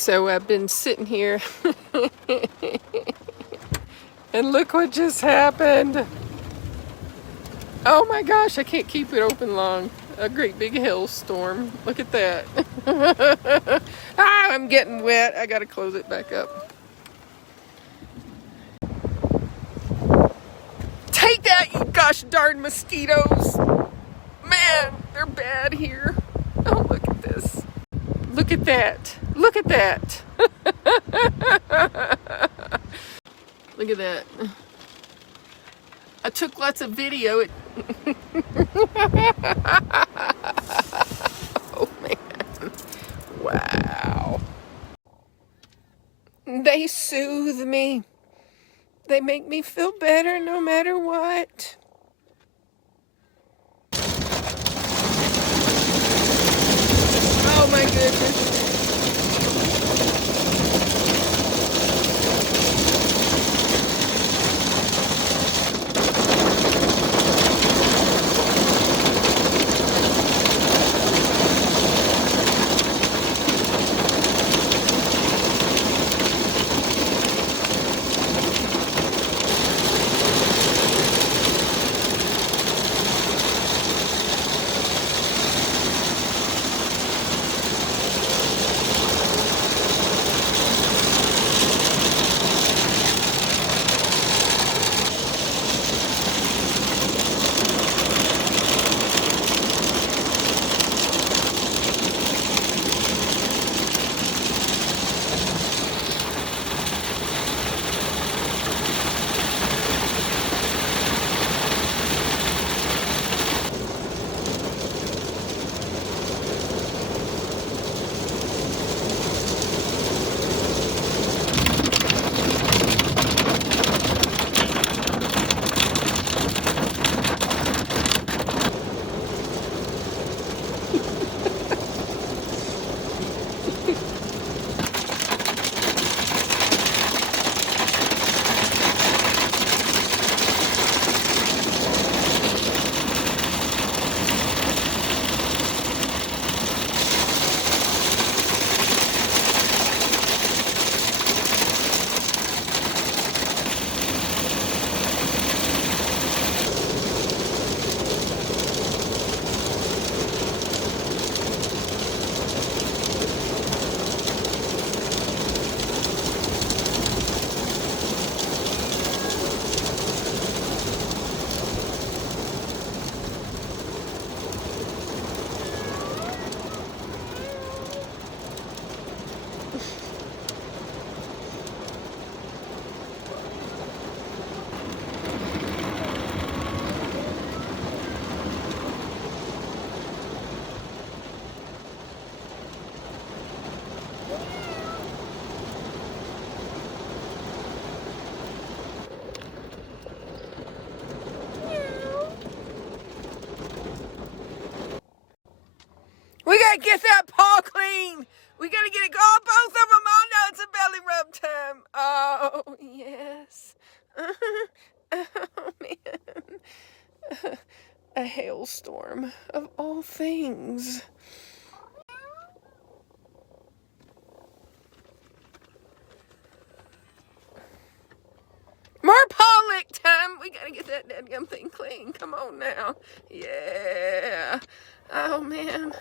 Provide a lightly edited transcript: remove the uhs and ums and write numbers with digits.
So I've been sitting here and look what just happened. Oh my gosh, I can't keep it open long. A great big hailstorm. Look at that. I'm getting wet. I gotta close it back up. Take that, you gosh darn mosquitoes. Man, they're bad here. Oh, look at this. Look at that. Look at that. Look at that. I took lots of video. Oh man. Wow. They soothe me. They make me feel better no matter what. Oh my goodness. We gotta get that paw clean. We gotta get it. Oh, both of them. Oh no, it's a belly rub time. Oh yes. Oh man. A hailstorm of all things. More paw lick time. We gotta get that dadgum thing clean. Come on now. Yeah. Oh man.